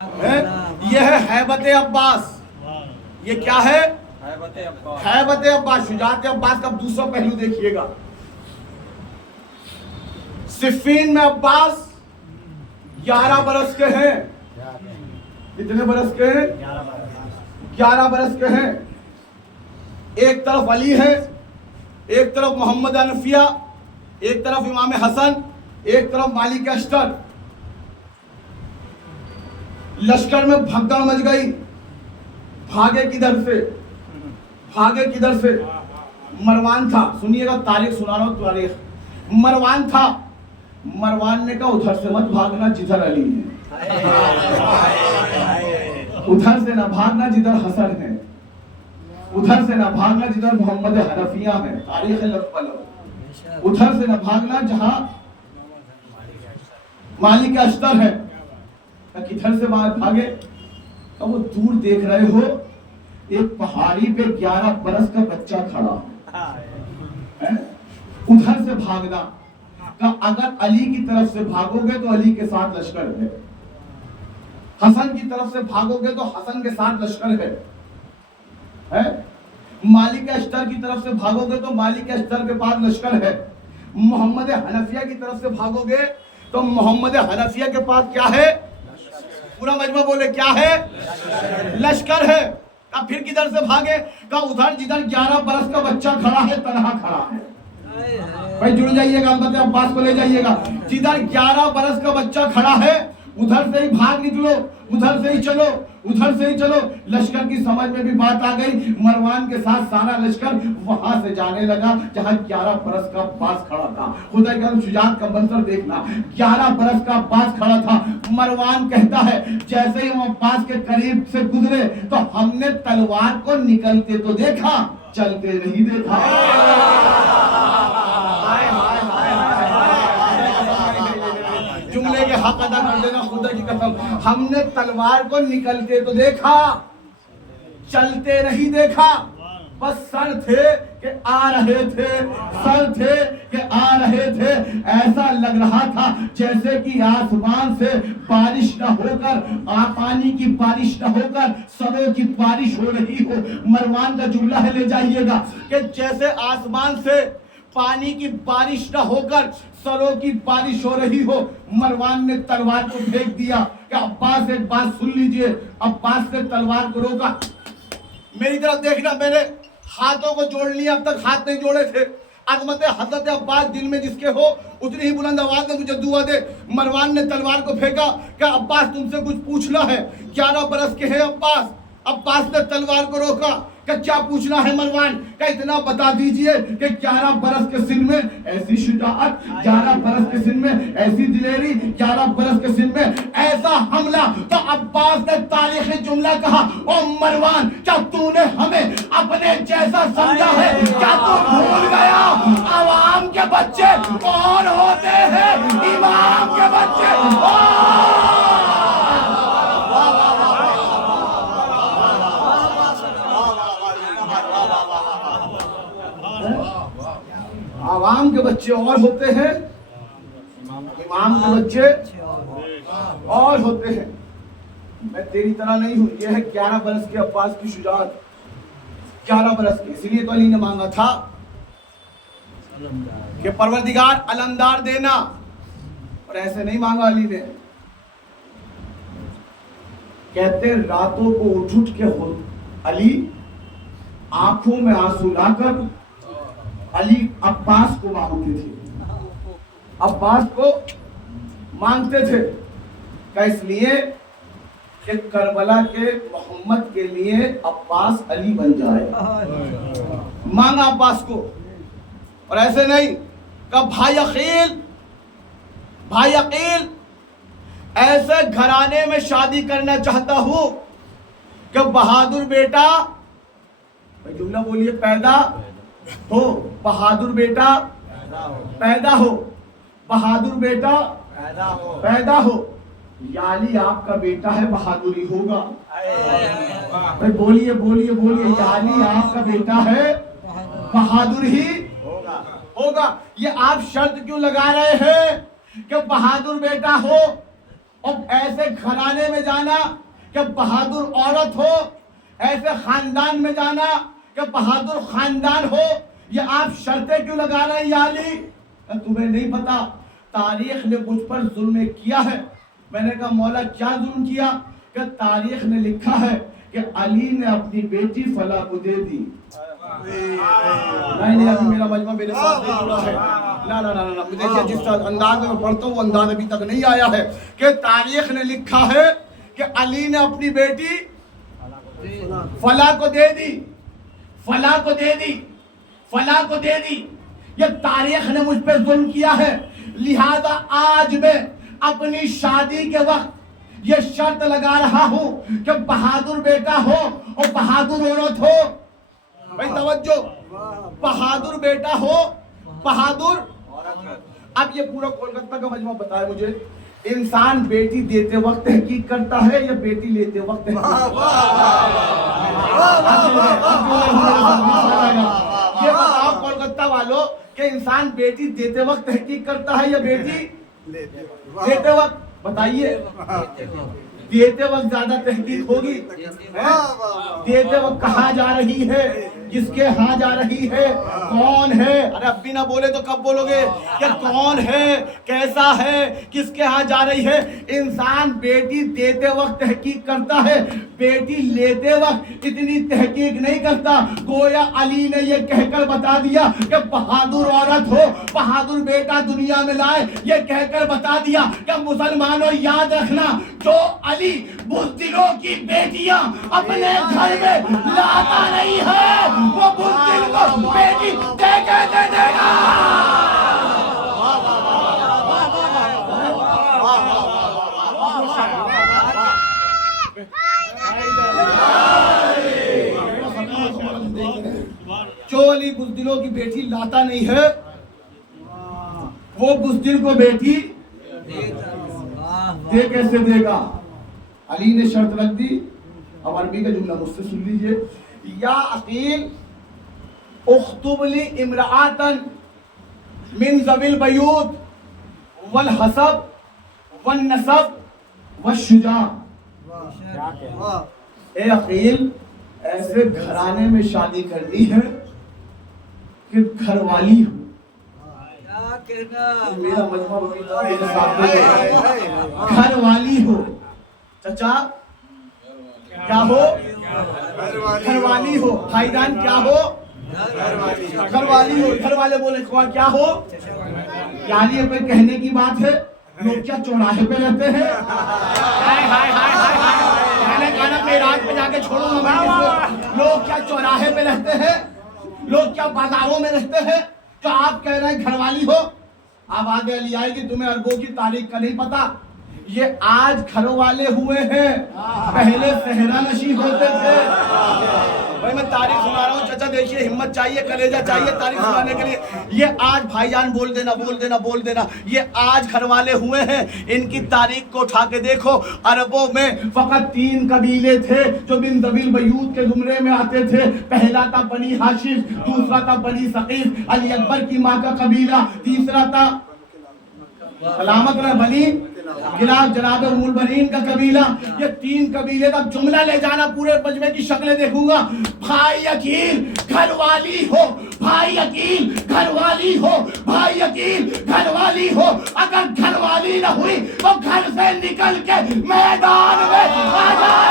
है। ये है हैबत अब्बास। ये क्या है? हैबत अब्बास, शुजात अब्बास का दूसरा पहलू देखिएगा। सिफ़ीन में अब्बास 11 बरस के हैं। कितने बरस के हैं? 11 बरस के हैं। एक तरफ अली है, एक तरफ मोहम्मद हनफिया, एक तरफ इमाम हसन, एक तरफ मालिक अश्तर। लश्कर में भगदड़ मच गई। भागे किधर से? भागे किधर से? मरवान था, सुनिएगा तारीख सुना रहा हूं, तारीख। मरवान था। मरवान ने कहा उधर से मत भागना जिधर अली है, उधर से ना भागना जिधर हसन है, उधर से ना भागना जिधर मोहम्मद हनफिया है, तारीख लफ्ज़। उधर से ना भागना जहां मालिक अश्तर है। किधर से भागे? तो वो दूर देख रहे हो, एक पहाड़ी पे 11 बरस का बच्चा खड़ा है। उधर से भागना का, अगर अली की तरफ से भागोगे तो अली के साथ लश्कर है, हसन की तरफ से भागोगे तो हसन के साथ लश्कर है? मालिक अश्तर की तरफ से भागोगे तो मालिक अश्तर के पास लश्कर है। मोहम्मद हनफिया की तरफ से भागोगे तो मोहम्मद हनफिया के पास क्या है? पूरा मजमा बोले क्या है? लश्कर है। अब फिर किधर से भागे? का उधर जिधर 11 बरस का बच्चा खड़ा है, तनहा खड़ा है। भाई जुड़ जाइएगा, अब्बास को ले जाइएगा। जिधर 11 बरस का बच्चा खड़ा है, उधर से ही भाग निकलो, उधर से ही चलो, उधर से ही चलो। लश्कर की समझ में भी बात आ गई। मरवान के साथ सारा लश्कर वहां से जाने लगा जहां 11 बरस का अब्बास खड़ा था। खुदा का शुजात का मंजर देखना, 11 बरस का अब्बास खड़ा था। मरवान कहता है जैसे ही हम अब्बास के करीब से गुजरे तो हमने तलवार को निकलते तो देखा, चलते नहीं देखा। जुमले के हक अदा कर देना, खुदा की कसम। हमने तलवार को निकलते तो देखा, चलते नहीं देखा। बस सर थे कि आ रहे थे, सर थे कि आ रहे थे। ऐसा लग रहा था जैसे कि आसमान से बारिश न होकर, पानी की बारिश न होकर सरों की बारिश हो रही हो। मरवान का जुमला है, ले जाइएगा, कि जैसे आसमान से पानी की बारिश न होकर सरों की बारिश हो रही हो। मरवान ने तलवार को फेंक दिया कि अब्बास एक बात सुन लीजिए। अब्बास ने तलवार को रोका। मेरी तरफ देखना, मैंने हाथों को जोड़ लिया, अब तक हाथ नहीं जोड़े थे। अजमत हजरत अब्बास दिल में जिसके हो उतनी ही बुलंद आवाज में मुझे दुआ दे। मरवान ने तलवार को फेंका कि अब्बास तुमसे कुछ पूछना है। 11 बरस के हैं अब्बास। अब्बास ने तलवार को रोका कि क्या पूछना है मरवान? का इतना बता दीजिए कि 11 बरस के सिन में ऐसी शुजाअत, 11 बरस के सिन में ऐसी दिलेरी, 11 बरस के सिन में ऐसा हमला। तो अब्बास ने तारीखी जुमला कहा, ओ मरवान, क्या तूने हमें अपने जैसा समझा है? क्या तू भूल गया आवाम के बच्चे कौन होते हैं? इमाम के बच्चे। आवाम के बच्चे और होते हैं, इमाम के बच्चे और होते हैं। मैं तेरी तरह नहीं हूं। यह है 11 बरस के अब्बास की शुजाअत, 11 बरस की। इसलिए तो अली ने मांगा था कि परवरदिगार अलमदार देना, और ऐसे नहीं मांगा अली ने। कहते रातों को उठ उठ के हो अली आंखों में आंसू लाकर अली अब्बास को मांगते थे, अब्बास को मांगते थे। क्या? इसलिए कि करबला के मोहम्मद के लिए अब्बास अली बन जाए। मांगा अब्बास को। और ऐसे नहीं कि भाई अकील, भाई अकील ऐसे घराने में शादी करना चाहता हूं कि बहादुर बेटा, जुमला बोलिए, पैदा हो, बहादुर बेटा पैदा हो, बहादुर बेटा पैदा हो। याली आपका बेटा है, बहादुरी होगा। भाई बोलिए बोलिए बोलिए, याली आपका बेटा है, बहादुर ही होगा। ये आप शर्त क्यों लगा रहे हैं कि बहादुर बेटा हो? और ऐसे घराने में जाना कि बहादुर औरत हो, ऐसे खानदान में जाना कि बहादुर खानदान हो, ये आप शर्तें क्यों लगा रहे हैं या अली? तुम्हें नहीं पता तारीख ने मुझ पर जुल्म किया है। मैंने कहा मौला क्या जुल्म किया? कि तारीख ने लिखा है कि अली ने अपनी बेटी फला को दे दी। नहीं अभी मेरा मजमा मेरे साथ नहीं जुड़ा है। ना देखिए जिस अंदाज में मैं पढ़ता हूँ वो अंदाज अभी तक नहीं आया है कि तारीख ने लिखा है कि अली ने अपनी बेटी फला को दे दी, फला को दे दी, फला को दे दी। ये तारीख ने मुझ पे जुल्म किया है, लिहाजा आज मैं अपनी शादी के वक्त ये शर्त लगा रहा हूं कि बहादुर बेटा हो और बहादुर औरत हो। भाई तवज्जो, बहादुर बेटा हो, बहादुर। अब ये पूरा कोलकाता का मजमा बताया मुझे, इंसान बेटी देते वक्त तहकीक करता है या बेटी लेते वक्त? ये बताओ कोलकाता वालों कि इंसान बेटी देते वक्त तहकीक करता है या बेटी लेते वक्त? बताइए, देते वक्त ज्यादा तहकीक होगी। देते वक्त कहाँ जा रही है, किसके यहाँ जा रही है, कौन है? अरे अब भी ना बोले तो कब बोलोगे कि कौन है, कैसा है, किसके यहाँ जा रही है? इंसान बेटी देते वक्त तहकीक करता है, बेटी लेते वक्त इतनी तहकीक नहीं करता। गोया अली ने ये कहकर बता दिया कि बहादुर औरत हो, बहादुर बेटा दुनिया में लाए, ये कहकर बता दिया कि मुसलमानों याद रखना, जो अली बुज़दिलों की बेटियां अपने घर में लाता नहीं है, वो बुज़दिल को बेटी दे देगा। जो अली बुज़दिलों की बेटी लाता नहीं है, वो बुज़दिल को बेटी दे कैसे देगा? अली ने शर्त रख दी। अब अरबी का जुमला मुझसे सुन लीजिए, या अकील उख्तुबली इमरातन मिन ज़विल बयूत वल हसब वन नसब वशुजा। ए अकील, ऐसे घराने में शादी करनी है कि घरवाली हो। मेरा मजमा मेरे साथ घरवाली हो। चचा क्या हो? घरवाली हो। भाईजान क्या हो? घरवाली हो। घर वाले बोले क्या हो? यानी ये कोई कहने की बात है? लोग क्या चौराहे पे रहते हैं? मैंने कहा ना मेराज पे जाके छोड़ूंगा। लोग क्या चौराहे पे रहते हैं? लोग क्या बाजारों में रहते हैं? तो आप कह रहे हैं घरवाली हो? आवाज़ अली आएगी, तुम्हें अरबों की तारीख का नहीं पता। ये आज घर वाले हुए हैं, पहले सहरा नशी होते थे। भाई मैं तारीख सुना रहा हूँ चाचा, देखिए हिम्मत चाहिए, कलेजा चाहिए तारीख सुनाने के लिए। ये आज भाईजान बोल देना, बोल देना, बोल देना, ये आज घर वाले हुए हैं। इनकी तारीख को उठा के देखो, अरबों में फकत 3 कबीले थे जो बिन ज़विल बयूत के जुमरे में आते थे। पहला था बनी हाशिम, दूसरा था बनी सकीफ, अली अकबर की माँ का कबीला, तीसरा था सलामत बनी खिलाफ जनाब उम्मुल बनीन का कबीला। ये 3 कबीले का जुमला ले जाना, पूरे मजमे की शक्लें देखूंगा। भाई अकील घरवाली हो, भाई अकील घरवाली हो, भाई अकील घरवाली हो। अगर घरवाली न हुई तो घर से निकल के मैदान में आ जाए।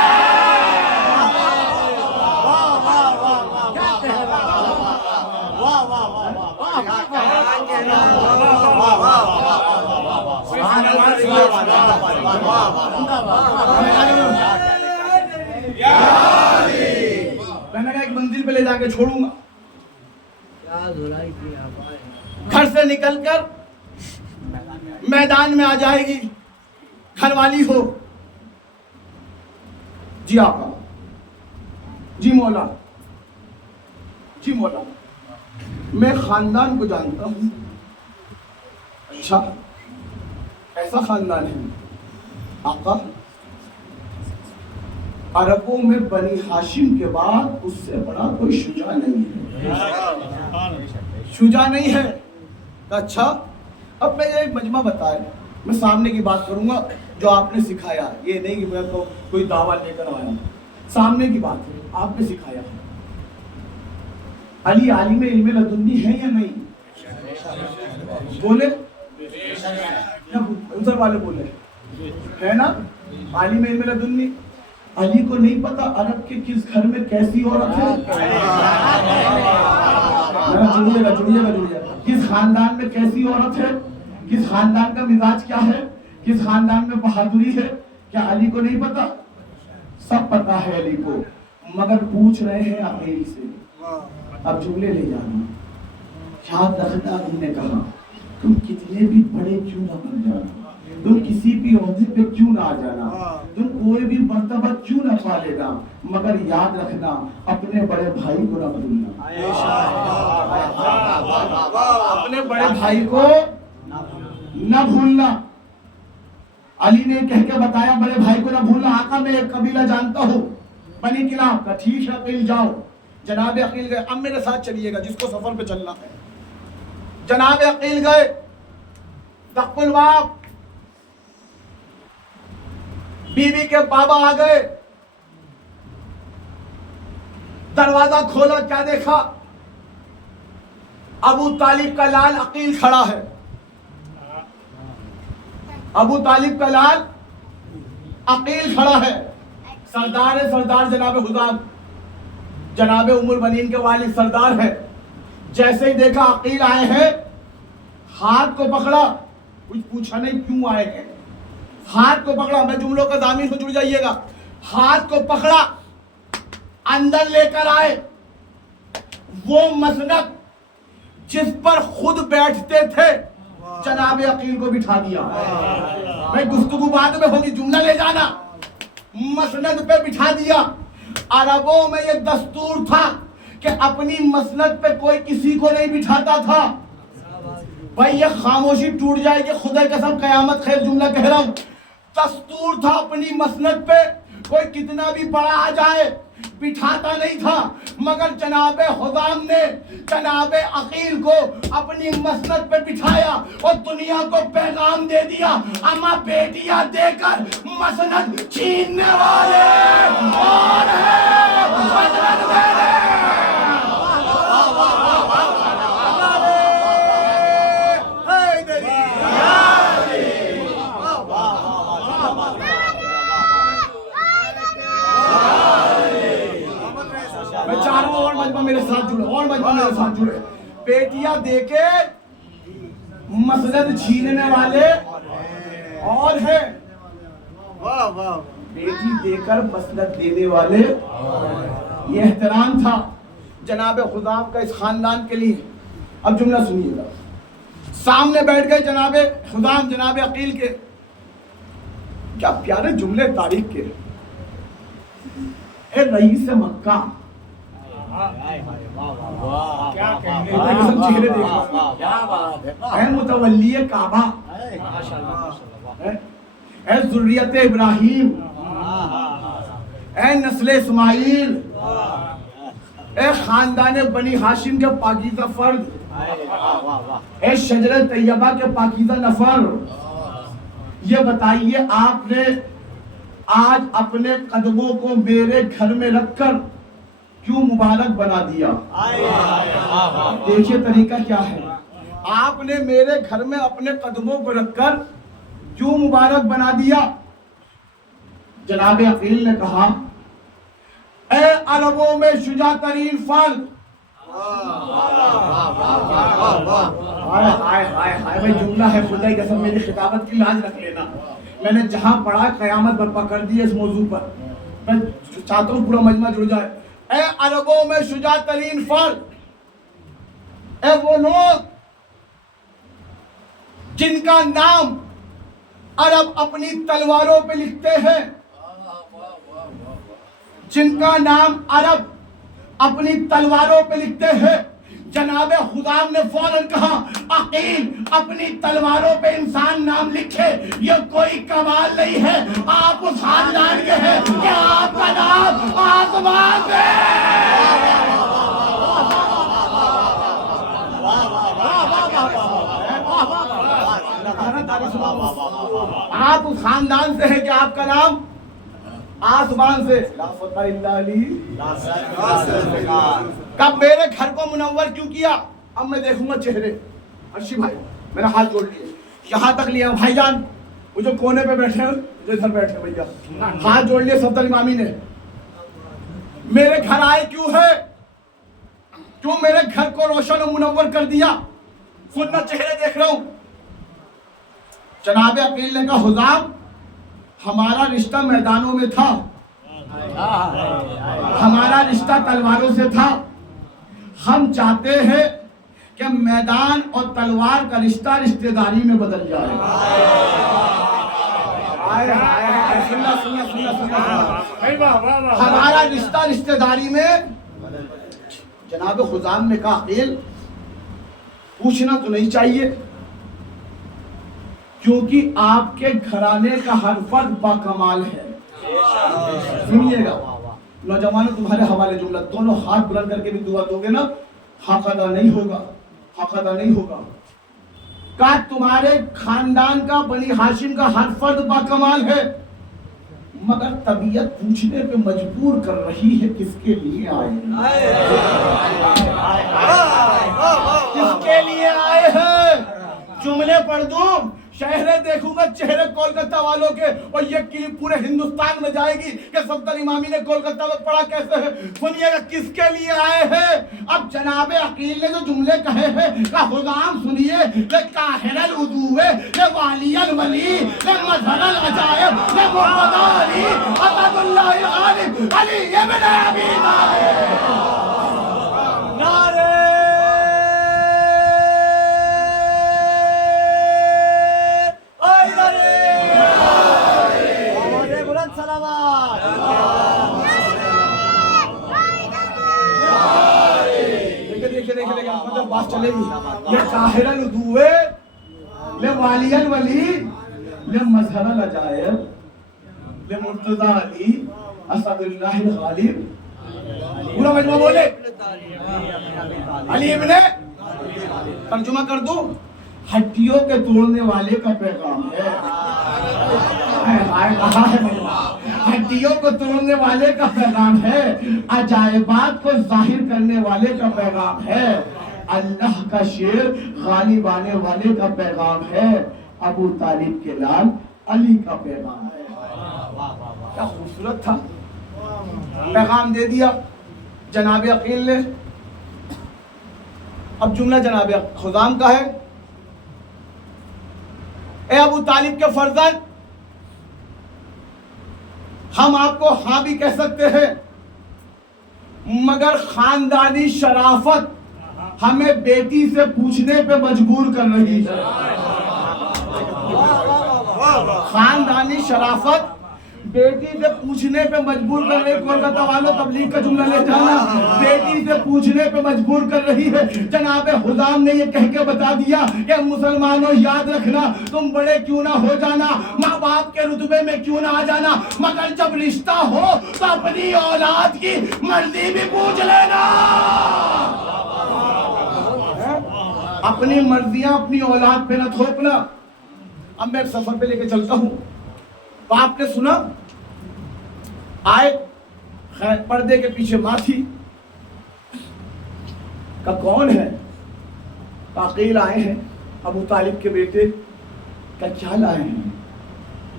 मैंने कहा एक मंजिल पे ले जाके छोड़ूंगा। घर से निकलकर मैदान में आ जाएगी, घरवाली हो। जी आका, जी मौला, जी मौला, मैं खानदान को जानता हूं। अच्छा, ऐसा खानदान है आका? अरबों में बनी हाशिम के बाद उससे बड़ा कोई शुजा नहीं है। शुजा नहीं है। अच्छा, अब मैं ये मजमा बताए, मैं सामने की बात करूंगा, जो आपने सिखाया, ये नहीं कि मैं तो कोई दावा लेकर आया, सामने की बात है, आपने सिखाया। अली आलिम इल्म लदुन्नी है या नहीं? बोले उधर वाले बोले है ना, आलिम इल्म लदुन्नी। अली को नहीं पता अरब के किस घर में कैसी औरत है, जुड़िएगा, किस खानदान में कैसी औरत है, किस खानदान का मिजाज क्या है, किस खानदान में बहादुरी है, क्या अली को नहीं पता? सब पता है अली को, मगर पूछ रहे हैं अकेली से। अब जुमले ले जाना, याद रखना, हमने कहा तुम कितने भी बड़े क्यों ना बन जाना, तुम किसी भी ओहदे पे क्यों ना आ जाना, तुम कोई भी मर्तबा क्यों ना पा लेना, मगर याद रखना अपने बड़े भाई को ना भूलना। अपने बड़े भाई को ना भूलना। अली ने कह के बताया बड़े भाई को ना भूलना। आका मैं एक कबीला जानता हूँ, बनी किलाब का। ठीक है अकील जाओ। जनाब अकील गए, अब मेरे साथ चलिएगा जिसको सफर पे चलना है। जनाब अकील गए, तकुल बाप, बीवी के बाबा आ गए, दरवाजा खोला, क्या देखा? अबू तालिब का लाल अकील खड़ा है। अबू तालिब का लाल अकील खड़ा है, सरदार है, सरदार जनाब हुदाम, जनाब उमुल बनीन के वालिद सरदार है। जैसे ही देखा अकील आए हैं, हाथ को पकड़ा, कुछ पूछा नहीं क्यों आए हैं, हाथ को पकड़ा। मैं जुमलों का दामिन हो, जुड़ जाइएगा। हाथ को पकड़ा, अंदर लेकर आए। वो मसनद जिस पर खुद बैठते थे, जनाब अकील को बिठा दिया। मैं गुफ्तगू बाद में होगी, जुमला ले जाना। मसनद पे बिठा दिया। अरबों में ये दस्तूर था कि अपनी मसनद पे कोई किसी को नहीं बिठाता था। भाई ये खामोशी टूट जाएगी, खुदा कसम कयामत खैर जुमला कह रहा हूं। दस्तूर था अपनी मसनद पे कोई कितना भी बड़ा आ जाए बिठाता नहीं था, मगर जनाबे हुदाम ने जनाबे अकील को अपनी मसनद पे बिठाया और दुनिया को पैगाम दे दिया, अम्मा बेटियां देकर मसनद छीनने वाले कौन है? मसनद मेरे। मेरे साथ जुड़े, और मजमा मेरे साथ जुड़े। बेटियां देके मसनद छीनने वाले और है, वाह वाह, बेटी देकर मसनद देने वाले, ये एहतराम था जनाब खुदाम का इस खानदान के लिए। अब जुमला सुनिएगा। सामने बैठ गए जनाबे खुदाम, जनाबे अकील के। क्या प्यारे जुमले तारीख के। ए रईस मक्का, चेहरे देखो, मुतवल्ली काबा, ज़ुर्रियत इब्राहिम, नस्ल इस्माइल, खानदान बनी हाशिम के पाकीज़ा फर्द, शजरत तैयबा के पाकीज़ा नफर। ये बताइए आपने आज अपने कदमों को मेरे घर में रखकर क्यों मुबारक बना दिया? देखिए तरीका क्या है। आपने मेरे घर में अपने कदमों को रखकर क्यों मुबारक बना दिया? जनाब अकील ने कहा, ए अरबों में शुजा तरीन फर्द। हाय हाय हाय, भाई जुमला है, खुदा की कसम मेरी खिताबत की लाज रख लेना। मैंने जहां पढ़ा कयामत बर्पा कर दी है इस मौजू पर। मैं चाहता हूं पूरा मजमा जुड़ जाए। ए अरबों में शुजा तरीन फर्द, ए वो लोग जिनका नाम अरब अपनी तलवारों पे लिखते हैं, जिनका नाम अरब अपनी तलवारों पे लिखते हैं। जनाबे खुदाम ने फौरन कहा, अकील अपनी तलवारों पे इंसान नाम लिखे, ये कोई कमाल नहीं है। आप उस खानदान के हैं कि आपका नाम आसमान पे। आप उस खानदान से हैं कि आपका नाम आसमान से कब मेरे घर को मुनव्वर क्यों किया? अब मैं देखूंगा चेहरे। अर्शी भाई मेरा हाथ जोड़ लिए, यहाँ तक लिया भाईजान, वो जो कोने पे बैठे हैं, जो इधर बैठे भैया, हाथ जोड़ लिए सफदर इमामी ने। मेरे घर आए क्यों है? क्यों मेरे घर को रोशन और मुनव्वर कर दिया? सुनना चेहरे देख रहा हूं। जनाब अकील का हुजाम, हमारा रिश्ता मैदानों में था, हमारा रिश्ता तलवारों से था। हम चाहते हैं कि मैदान और तलवार का रिश्ता रिश्तेदारी में बदल जाए। सुनना सुनना सुनना सुनना, हमारा रिश्ता रिश्तेदारी में। जनाब खुजाम ने कहा अकील, पूछना तो नहीं चाहिए, क्योंकि आपके घराने का हर फर्द बाकमाल है। सुनिएगा नौजवानों, तुम्हारे हवाले जुमला, दोनों हाथ बुलंद करके भी दुआ दोगे ना, हक अदा नहीं होगा, हक अदा नहीं होगा। का तुम्हारे खानदान का, बनी हाशिम का हर फर्द बाकमाल है, मगर तबीयत पूछने पे मजबूर कर रही है किसके लिए आए, किसके लिए आए हैं? जुमले पढ़ दूं, शहरे देखूंगा चेहरे कोलकाता वालों के, और ये क्लिप पूरे हिंदुस्तान में जाएगी कि सफदर इमामी ने कोलकाता में पढ़ा कैसे है। सुनिएगा किसके लिए आए हैं। अब जनाब अकील ने जो जुमले कहे हैं का हुजाम सुनिए। ले काहिरल उदूवे, ले वालियल वली, ले मजहरल अजायब, ले मुर्तदा अली, असदुल्लाह गालिब, अली इब्न अबी तालिब। नारे बात चलेगी। ये काहिरल उदूवे, ले वालियल वली, ले मजहरल अजायब, ले मुर्तदा अली, असदुल्लाह गालिब। पूरा मजमा बोले, अली इब्ने। तर्जुमा कर दो, हड्डियों के तोड़ने वाले का पैगाम है। कहा है हड्डियों को तोड़ने वाले का पैगाम है, अजायबात को जाहिर करने वाले का पैगाम है, अल्लाह का शेर गालिब आने वाले का पैगाम है, अबू तालिब के लाल अली का पैगाम है। क्या खूबसूरत था, पैगाम दे दिया जनाब अकील ने। अब जुमला जनाब खुजाम का है। ए अबू तालिब के फर्जंद, हम आपको हाँ भी कह सकते हैं, मगर खानदानी शराफत हमें बेटी से पूछने पे मजबूर कर रही है। खानदानी शराफत बेटी से पूछने पे मजबूर कर रही है। कोलकाता वालों तबलीग का जुमला ले जाना, बेटी से पूछने पे मजबूर कर रही है। जनाब हुजाम ने ये कह के बता दिया कि मुसलमानों याद रखना, तुम बड़े क्यों ना हो जाना, माँ बाप के रुतबे में क्यों ना आ जाना, मगर जब रिश्ता हो तो अपनी औलाद की मर्जी भी पूछ लेना। अपनी मर्जियां अपनी औलाद पे न थोपना। अब मैं सफर पे लेके चलता हूं। तो आपने सुना, आए खैर पर्दे के पीछे माँ थी। का कौन है? अकील आए हैं, अबू तालिब के बेटे। का क्या लाए हैं?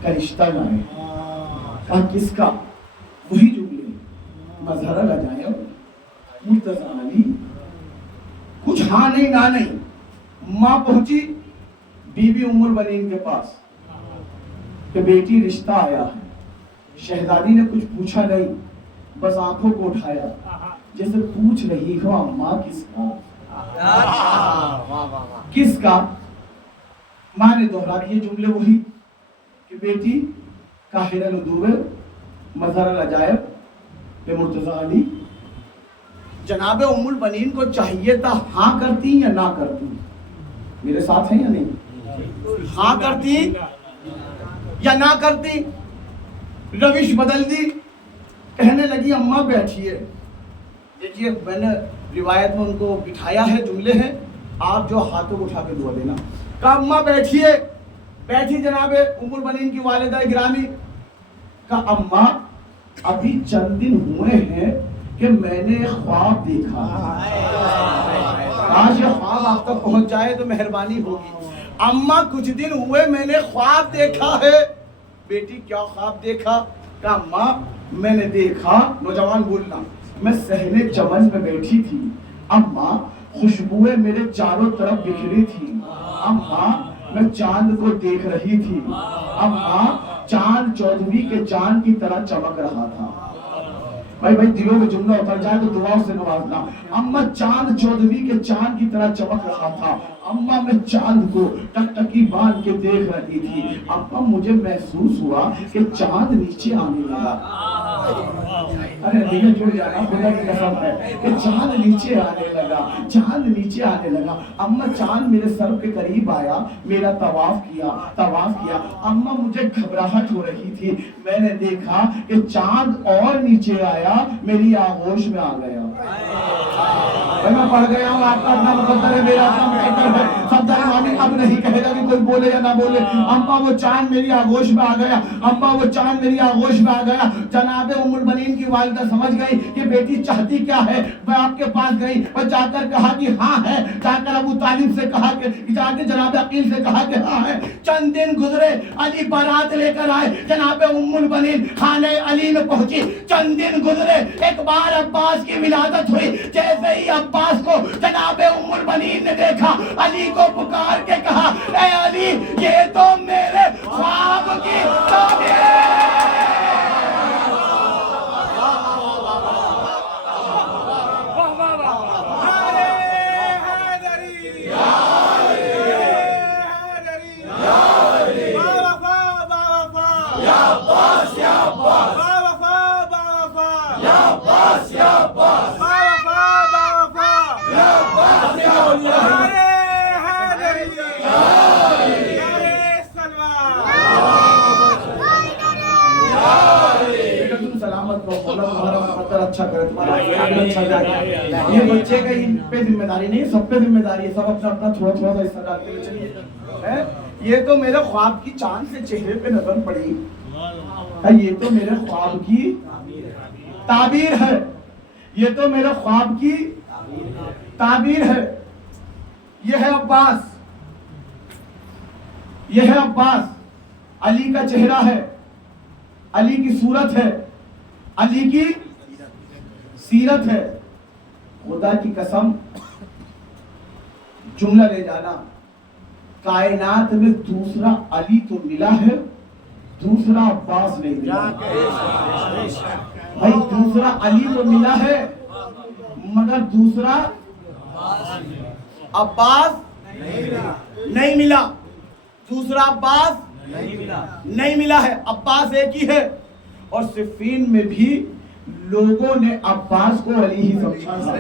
का रिश्ता लाए हैं। का किसका? वही जुमले, मजहरल अजायब, मुर्तजा अली। कुछ हाँ नहीं ना नहीं। माँ पहुंची बीबी उम्मुल बनीन के पास कि बेटी रिश्ता आया है। शहजादी ने कुछ पूछा नहीं, बस आंखों को उठाया जैसे पूछ रही हो अम्मा किसका, किसका। माँ ने दोहरा दिए जुमले वही कि बेटी काहिरल उदूवे, मजहरल अजायब, ये मुर्तजा अली। जनाब उम्मुल बनीन को चाहिए था हाँ करती या ना करती। मेरे साथ हैं या नहीं? हाँ करती या ना करती? रविश बदल दी, कहने लगी अम्मा बैठिए। देखिए मैंने रिवायत में उनको बिठाया है, जुमले हैं, आप जो हाथों को उठा के दुआ देना। कहा अम्मा बैठिए। बैठी जनाबे उम्मुल बनीन की वालिदा गिरामी का, अम्मा अभी चंद दिन हुए हैं कि मैंने ख्वाब देखा। आज ये ख्वाब आप तक पहुंच जाए तो मेहरबानी होगी। अम्मा कुछ दिन हुए मैंने ख्वाब देखा है। बेटी क्या ख्वाब देखा? का अम्मा मैंने देखा, नौजवान बोलना, मैं सहने चमन में बैठी थी। अम्मा खुशबुएं मेरे चारों तरफ बिखरी थी। अम्मा मैं चांद को देख रही थी। अम्मा चांद चौदहवीं के चांद की तरह चमक रहा था। भाई दिलों में जुमला उतर जाए तो दुआओं से नवाजना। अम्मा चांद चौदहवीं के चांद की तरह चमक रहा था। अम्मा मैं चांद को टकटकी बांध के देख रही थी। अम्मा मुझे महसूस हुआ कि चांद नीचे आने लगा। अरे नहीं जुड़ जाना, खुदा की कसम है कि चांद नीचे आने लगा, चांद नीचे आने लगा। अम्मा चांद मेरे सर के करीब आया, मेरा तवाफ किया। अम्मा मुझे घबराहट हो रही थी। मैंने देखा कि चांद और नीचे आया, मेरी आगोश में आ गया। मैं पढ़ गया हूँ, आपका अपना मुकद्दर है, मेरा अपना मुकद्दर है। सब मामी अब नहीं कहेगा कि कोई बोले या ना बोले। अम्मा वो चांद मेरी आगोश में आ गया। अम्मा वो चांद मेरी आगोश में आ गया। जनाबे उम्मुल बनीन की वालिदा समझ गई कि बेटी चाहती क्या है। मैं आपके पास गई और जाकर कहा कि हाँ है। जाकर अबू तालिब से कहा कि जाकर जनाबे अकील से कहा कि हाँ है। चंद दिन गुजरे, अली बारात लेकर आए। जनाबे उम्मुल बनीन खाने अली में पहुंची। चंद दिन गुजरे, एक बार अब्बास की विलादत हुई। जैसे ही अब्बास को जनाबे उम्मुल बनीन ने देखा, अली को पुकार के कहा, ए अली ये तो मेरे ख्वाब की ताबीर है। अच्छा करे, तुम्हारा अच्छा जाए। ये बच्चे का ही पे जिम्मेदारी नहीं, सब पे जिम्मेदारी है। सब अपना अपना थोड़ा थोड़ा सा हिस्सा डालते हुए चलिए। ये तो मेरे ख्वाब की चांद से चेहरे पे नजर पड़ी। ये तो मेरे ख्वाब की ताबीर है। ये तो मेरे ख्वाब की ताबीर है। ये है अब्बास, ये है अब्बास। अली का चेहरा है, अली की सूरत है, अली की सीरत है। खुदा की कसम, जुमला ले जाना, कायनात में दूसरा अली तो मिला है, दूसरा अब्बास नहीं मिला। भाई दूसरा अली तो मिला है मगर दूसरा अब्बास नहीं मिला। दूसरा अब्बास नहीं मिला है। अब्बास एक ही है। और सिफ़ीन में भी लोगों ने अब्बास को अली ही समझा था।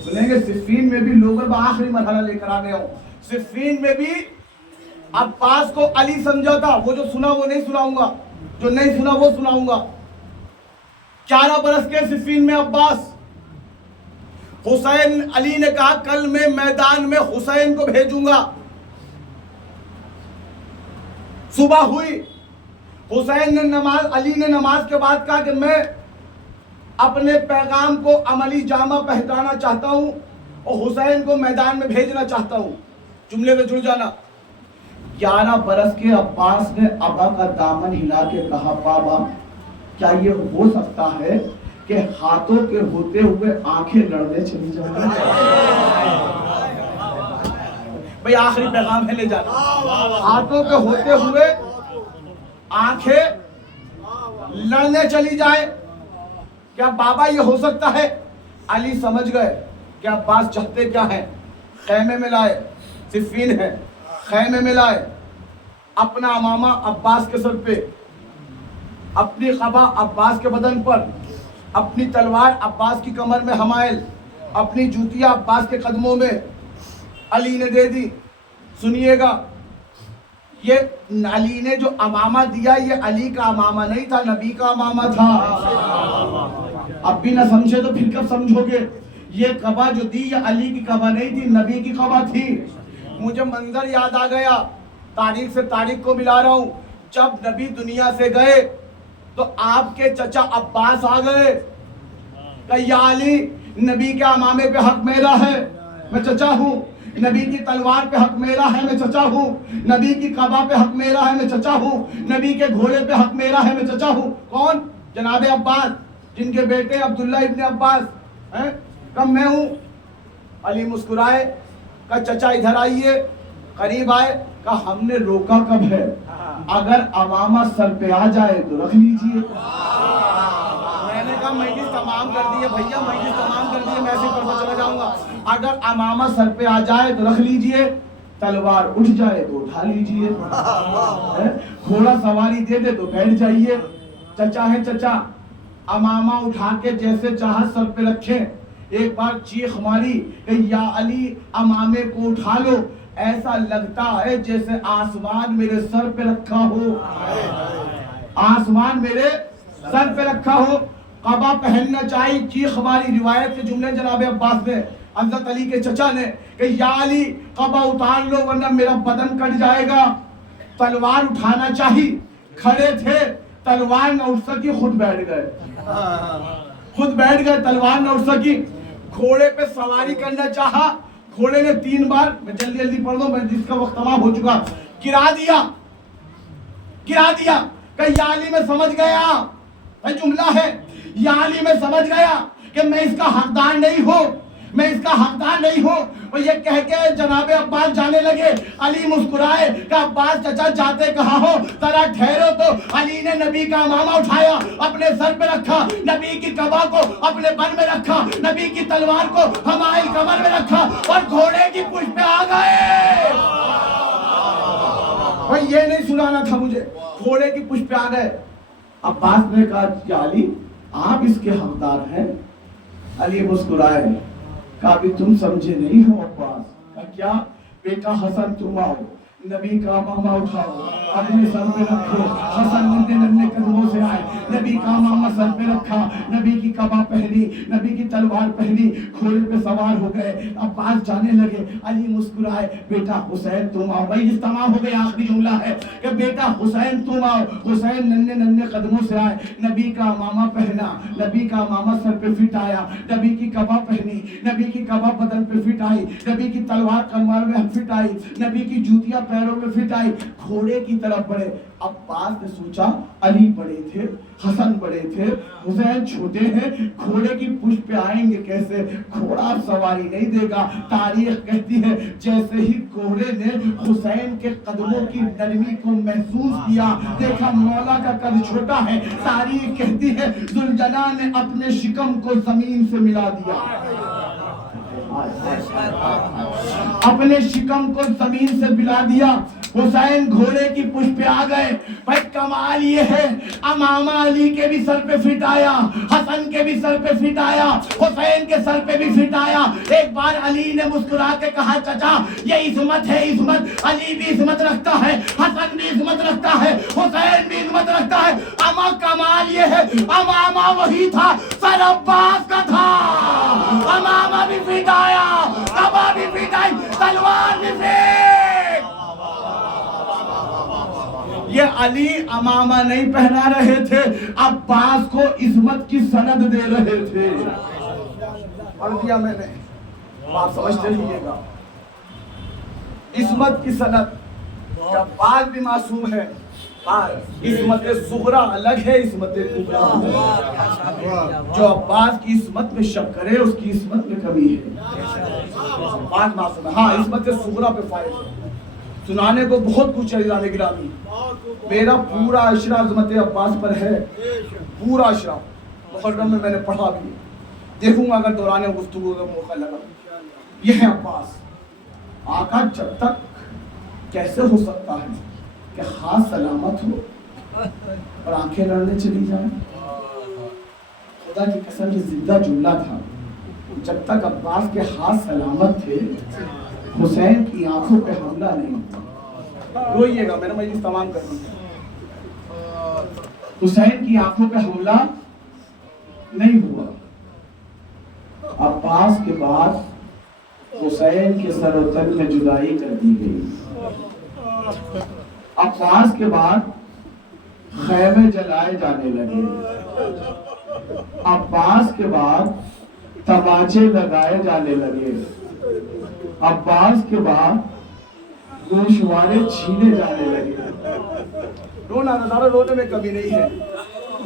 सुनेंगे, सिफ़ीन में भी लोगों का आखिरी मरहला लेकर आ गया हूं। सिफ़ीन में भी अब्बास को अली समझा था। वो जो सुना वो नहीं सुनाऊंगा, जो नहीं सुना वो सुनाऊंगा। 11 बरस के सिफ़ीन में अब्बास, हुसैन, अली ने कहा कल मैं मैदान में हुसैन को भेजूंगा। सुबह हुई, हुसैन ने नमाज, अली ने नमाज के बाद कहा कि मैं अपने पैगाम को अमली जामा पहनाना चाहता हूं और हुसैन को मैदान में भेजना चाहता हूं। जुमले में जुड़ जाना। 11 बरस के अब्बास ने अबा का दामन हिला के कहा, बाबा क्या ये हो सकता है कि हाथों के होते हुए आंखें लड़ने चली जाए? भाई आखिरी पैगाम है, ले जाना। हाथों के होते हुए आंखें लड़ने चली जाए, क्या बाबा ये हो सकता है? अली समझ गए कि अब्बास चाहते क्या है। खैमे में लाए, सिफ़ीन है, खैमे में लाए, अपना अमामा अब्बास के सर पे, अपनी क़बा अब्बास के बदन पर, अपनी तलवार अब्बास की कमर में हमायल, अपनी जूतियां अब्बास के कदमों में अली ने दे दी। सुनिएगा, ये अली ने जो अमामा दिया ये अली का अमामा नहीं था, नबी का अमामा था। अब भी ना समझे तो फिर कब समझोगे। ये कबा जो दी ये अली की कबा नहीं थी, नबी की कबा थी। मुझे मंजर याद आ गया, तारीख से तारीख को मिला रहा हूं। जब नबी दुनिया से गए तो आपके चचा अब्बास आ गए, या अली, नबी के अमामे पे हक मेरा है, मैं चचा हूं। नबी की तलवार पे हक मेरा है, मैं चचा हूं। नबी की कबा पे हक मेरा है, मैं चचा हूं। नबी के घोड़े पे हक मेरा है, मैं चचा हूं। कौन? जनाबे अब्बास, जिनके बेटे अब्दुल्ला इब्ने अब्बास हैं। कब मैं हूं? अली मुस्कुराए, कहा चचा इधर आइए। करीब आए, कहा हमने रोका कब है, अगर अमामा सर पे आ जाए तो रख लीजिए। मैंने कहा मजलिस तमाम कर दी है भैया, मजलिस तमाम कर दी है, मैं ऐसे पढ़ता चला जाऊंगा। अगर अमामा सर पे आ जाए तो रख लीजिए, तलवार उठ जाए तो उठा लीजिए, घोड़ा सवारी दे दे तो बैठ जाइए। चचा है चचा, अमामा उठा के जैसे चाह सर पे रखे। एक बार चीख मारी कि या अली अमामे को उठा लो, ऐसा लगता है जैसे आसमान मेरे सर पे रखा हो, आसमान मेरे सर पे रखा हो। कबा पहनना चाहिए, चीख मारी। रिवायत के जुमले जनाबे अब्बास ने, हज़रत अली के चचा ने, कि या अली कबा उतार लो वरना मेरा बदन कट जाएगा। तलवार उठाना चाहिए, खड़े थे, तलवार न उठ सकी, खुद बैठ गए, खुद बैठ गए, तलवार न उठ सकी। घोड़े पे सवारी करना चाहा, घोड़े ने 3 बार, मैं जल्दी जल्दी पढ़ दो, मैं जिसका वक्त तमाम हो चुका, गिरा दिया, गिरा दिया। कि या अली मैं समझ गया, जुमला है, या अली मैं समझ गया कि मैं इसका हकदार नहीं हूं, मैं इसका हकदार नहीं हूं। और ये कह के जनाबे अब्बास जाने लगे। अली मुस्कुराए कि अब्बास चचा जाते कहाँ हो, जरा ठहरो। तो अली ने नबी का अमामा उठाया, अपने सर पे रखा, नबी की कबा को अपने बन में रखा, नबी की तलवार को हमारे कमर में रखा और घोड़े की पूंछ पे आ गए। भाई ये नहीं सुनाना था मुझे, घोड़े की पूंछ पे आ गए। अब्बास ने कहा या अली आप इसके हकदार हैं। अली मुस्कुराए, कहा भी तुम समझे नहीं हो अब्बास। कहा क्या? बेटा हसन तुम आओ, नबी का मामा उठाओ, अपने सर पे रखो। हसन नन्हे नन्हे कदमों से आए, नबी का मामा सर पे रखा, नबी की कबा पहनी, नबी की तलवार पहनी, घोड़े पे सवार हो गए। अब्बास जाने लगे। अली मुस्कुराए, बेटा हुसैन तुम आओ। भाई इस तमाम हो गए, आखिरी जुमला है कि बेटा हुसैन तुम आओ। हुसैन नन्हे नन्हे कदमों से आए, नबी का मामा पहना, नबी का मामा सर पे फिट आया, नबी की कबा पहनी, नबी की कबा बदन पे फिट आई, नबी की तलवार कमर में फिट आई, नबी की जूतियां पैरों में फिट आई, घोड़े की तरफ बढ़े। अब्बास ने सोचा अली बड़े थे, हसन बड़े थे, हुसैन छोटे हैं, घोड़े की पूंछ पे आएंगे कैसे, घोड़ा सवारी नहीं देगा। तारीख कहती है जैसे ही घोड़े ने हुसैन के कदमों की नरमी को महसूस किया, देखा मौला का कद छोटा है। तारीख कहती है जुल्जना ने अपने शिकम को जमीन से मिला दिया, अपने शिकम को जमीन से मिला दिया। हुसैन घोड़े की पूंछ पे आ गए। भाई कमाल ये है, अमामा अली के भी सर पे फिट आया, हसन के भी सर पे फिट आया, हुसैन के सर पे भी फिट आया। एक बार अली ने मुस्कुरा के कहा चाचा ये इस्मत है, इस्मत। अली भी इस्मत रखता है, हसन भी इस्मत रखता है, हुसैन भी इस्मत रखता है। अमा कमाल ये है, अमामा वही था, सर अब्बास का था। अमामा भी फिट आया, कबा भी फिट आई, तलवार भी फिट। ये अली अमामा नहीं पहना रहे थे, अब्बास को इस्मत की सनद दे रहे थे। पढ़ दिया मैंने, आप समझते रहिएगा। इस्मत की सनद, अब्बास भी मासूम है, इस्मत सुगरा अलग है, इस्मत कुबरा अलग। जो अब्बास की इस्मत में शक करे उसकी इस्मत में कमी है। अब्बास मासूम है, हाँ इस्मत सुगरा पे फायद है। सुनाने को बहुत कुछ है जाने गिरामी, मेरा पूरा अशरा अज़मत अब्बास पर है, पूरा अशरा मुहर्रम में मैंने पढ़ा भी, देखूंगा अगर दौरान गुफ्तगू का मौका लगा। यह है अब्बास। आका जब तक कैसे हो सकता है कि हाथ सलामत हो और आंखें लड़ने चली जाए। खुदा की कसम ये जिंदा जुमला था। जब तक अब्बास के हाथ सलामत थे हुसैन की आंखों पे हमला नहीं हुआ। रोइएगा, मैंने मजलिस तमाम कर दी। हुसैन की आंखों पे हमला नहीं हुआ। अब्बास के बाद हुसैन के सर और तन में जुदाई कर दी गई। अब्बास के बाद खैमे जलाए जाने लगे, अब्बास के बाद तमाचे लगाए जाने लगे, अब्बास के बाद गोशवारे छीने जाने लगे। रोना नजारा रोने में कभी नहीं है।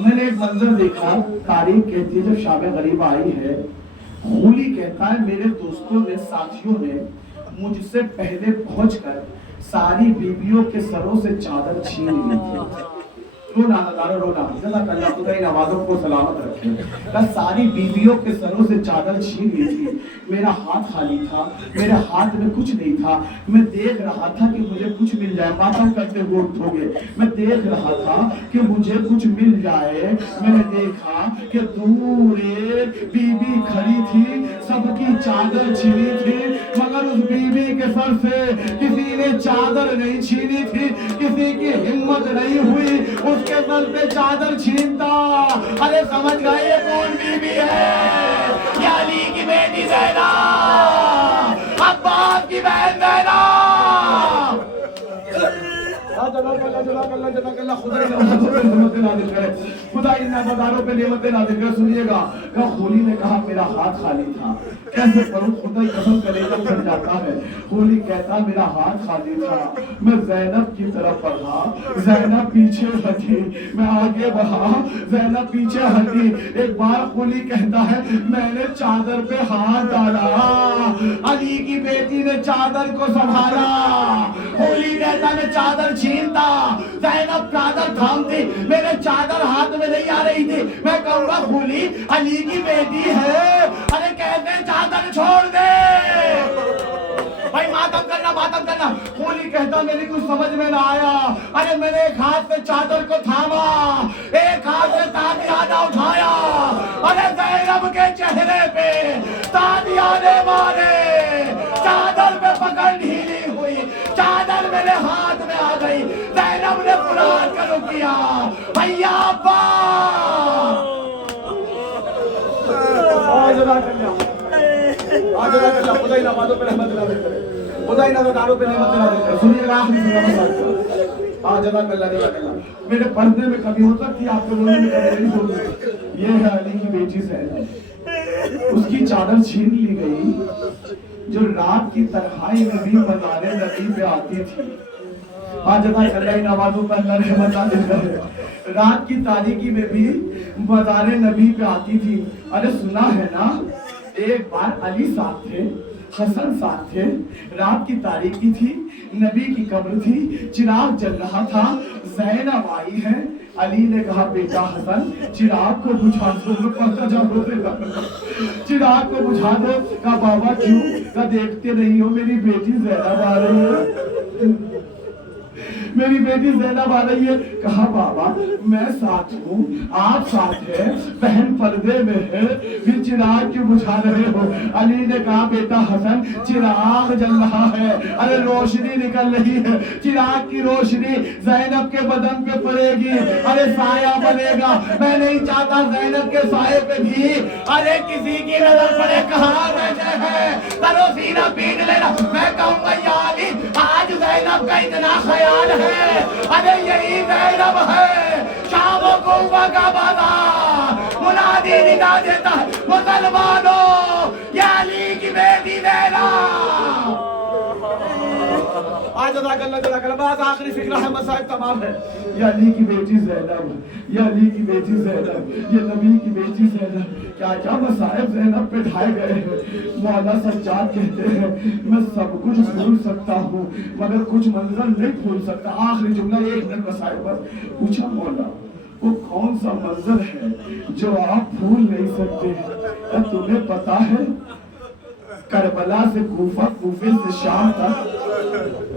मैंने एक मंजर देखा, तारीख कहती है जब शाम गरीब आई है, खूली कहता है मेरे दोस्तों ने, साथियों ने मुझसे पहले पहुंचकर सारी बीवियों के सरों से चादर छीन ली थी। रोना नजारा रोना, जज़ाकल्लाह, खुदा इन आवाज़ों को सलामत रखे। सारी बीवियों के सरों से चादर छीन ली थी। मेरा हाथ खाली था, मेरे हाथ में कुछ नहीं था। मैं देख रहा था कि मुझे कुछ मिल जाए, मातम करते हुए उठोगे। मैं देख रहा था कि मुझे कुछ मिल जाए। मैंने देखा कि दूर एक बीवी खड़ी थी, सबकी चादर छीनी थी, मगर उस बीवी के सर से किसी ने चादर नहीं छीनी थी, किसी की हिम्मत नहीं हुई उसके सर पे चादर छीनता। अरे समझ गए ये कौन बीवी है? ये अली की बेटी ज़ैनब, अब्बास की बहन ज़ैनब। खुदा इन नज़ारों पे नेमतें नाज़िल करे। सुनिएगा, होली ने कहा मेरा हाथ खाली था, कैसे करूं, खुदा कसम कलेजा फट जाता है। होली कहता मेरा हाथ खाली था, मैं ज़ैनब की तरफ बढ़ा, ज़ैनब पीछे हटी, मैं आगे बढ़ा, ज़ैनब पीछे हटी। एक बार होली कहता है मैंने चादर पे हाथ डाला, अली की बेटी ने चादर को संभाला। होली कहता मैं चादर छीनता, ज़ैनब चादर थामती, मेरे चादर हाथ में नहीं आ रही थी। मैं कहूँगा होली अली की बेटी है, अरे कहते चादर छोड़ दे भाई, मातम करना मातम करना। होली कहता मेरी कुछ समझ में ना आया, अरे मैंने एक हाथ से चादर को थामा, एक हाथ से ताबियाना उठाया, अरे ज़ैनब के चेहरे पे ताबियाने मारे, चादर पे पकड़ ढीली हुई, चादर मेरे हाथ में आ गई। ज़ैनब ने कुरान का रुख किया, भैया अब्बा खुदा इन आवाज़ों पे रहमत नाज़िल करे, खुदा इन नज़ारों पे रहमत नाज़िल करे। सुनिएगा आखिरी सूरा जज़ाकल्लाह। मेरे पढ़ने में कमी हो सकती है, आपके बोलने में कमी नहीं होगी। ये है अली की बेटी ज़ैनब, उसकी चादर छीन ली गई जो रात की तन्हाई में भी मज़ारे नबी पे आती थी। जज़ाकल्लाह, इन आवाज़ों पर अल्लाह रहमत नाज़िल करे। रात की तारीकी में भी मज़ारे नबी पे आती थी। अरे सुना है ना, एक बार अली साथ थे, हसन साथ थे, रात की तारीकी थी, नबी की कब्र थी, चिराग जल रहा था, ज़ैनब आई है। अली ने कहा बेटा हसन चिराग को बुझा दो, चिराग को बुझा दो। कहा बाबा क्यों? कहा देखते नहीं हो मेरी बेटी ज़ैनब आ रही है, मेरी बेटी ज़ैनब आ रही है। कहा बाबा मैं साथ हूँ, आप साथ हैं, बहन पर्दे में है, फिर चिराग क्यों बुझा रहे हो? अली ने कहा बेटा हसन चिराग जल रहा है, अरे रोशनी निकल रही है, चिराग की रोशनी ज़ैनब के बदन पे पड़ेगी, अरे साया बनेगा। मैं नहीं चाहता ज़ैनब के साये पे भी अरे किसी की नजर पड़े। कहाँ बैठे हैं, करो सीना पीट लेना। मैं कहूँगा या अली आज ज़ैनब का इतना ख्याल है, अरे यही ज़ैनब है, शाम को का बाजार मुनादी निदा देता है मुसलमानों, या अली की बेटी ज़ैनब। आज बस आखिरी फिक्र है, मसाइब तमाम है। या अली की बेटी ज़ैनब, या अली की बेटी ज़ैनब, ये नबी की बेटी ज़ैनब, क्या क्या मसाइब ज़ैनब पे ढाए गए हैं। मौला सज्जाद कहते हैं मैं सब कुछ भूल सकता हूँ मगर कुछ मंजर नहीं भूल सकता। आखिरी जुमला, एक मिनट मसाइब पर पूछा मौला वो कौन सा मंजर है जो आप भूल नहीं सकते? क्या तुम्हें पता है करबला से कूफा, कूफे से शाम तक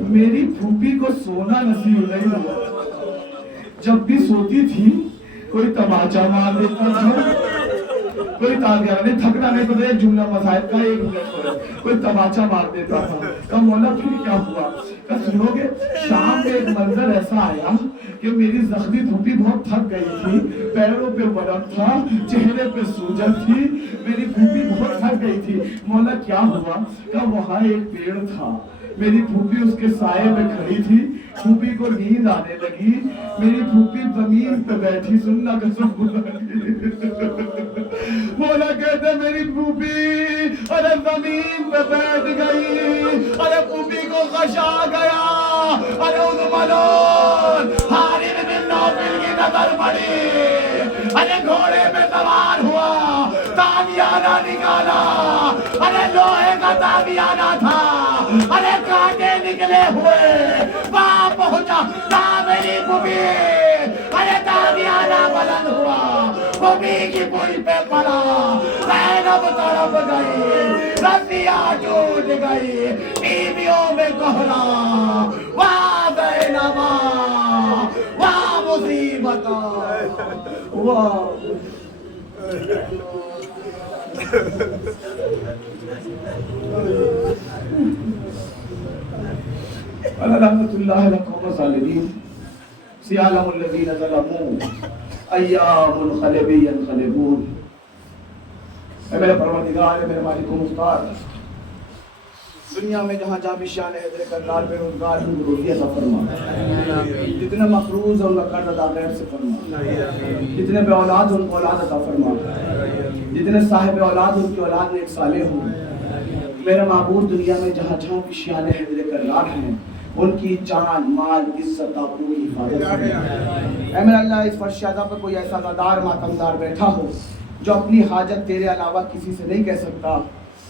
मेरी फूफी को सोना नसीब नहीं हुआ। जब भी सोती थी कोई तमाचा मार देता था, कोई तालियां नहीं, थकना नहीं पता। एक जुमला मसाइब का, एक मिनट, कोई तमाचा मार देता था। तो मौला फिर क्या हुआ? सुनोगे शाम में एक मंजर ऐसा आया कि मेरी जख्मी फूफी बहुत थक गई थी, पैरों पे बर्फ था, चेहरे पे सूजन थी, मेरी फूफी बहुत थक गई थी। मौला क्या हुआ? का वहाँ एक पेड़ था, मेरी फूफी उसके साये में खड़ी थी, फूफी को नींद आने लगी, मेरी फूफी जमीन पे बैठी, सुनना कसम बोला कहते मेरी फूफी अरे जमीन पे बैठ गई, अरे फूफी को गशा गया, अरे उस मलोन हारिस बिन नौफल की नजर पड़ी, अरे घोड़े में सवार हुआ, ताबियाना निकाला, अरे लोहे का ताबियाना था, अरे कांटे निकले हुए, वहां पहुंचा ता मेरी फूफी, अरे ताबियाना बुलंद हुआ, फूफी की पुल पे पड़ा, ज़ैनब तड़प गई, रस्सियां टूट गई, बीवियों में कोहरा, वाह ज़ैनब वाह मुसीबत वाह। रहमतुल्लाह अलैहि ज़ालिमीन सियालमुल्लज़ीना ज़लमू अय्यामुल ख़लबी यनक़लिबून। ऐ मेरे परवरदिगार, मेरे मालिक व मुख्तार, दुनिया में जहाँ जहाँ भी शान हैदर कररार बेरोजगार हैं रोज़ी अता फरमा, जितने मक़रूज़ हैं उनका कर्ज़ अदा गैर से फरमा, जितने बे औलाद हैं उनको औलाद अता फरमा, जितने साहिब औलाद उनकी औलाद नेक सालेह हों। मेरा माबूद, दुनिया में जहाँ जहाँ भी शान हैदर कररार हैं उनकी जान माल इज्जत पूरी हिफाजत फरमा। ऐ मेरा अल्लाह, इस फर्शादा पर कोई ऐसा गदार मातमदार बैठा हो जो अपनी हाजत तेरे अलावा किसी से नहीं कह सकता,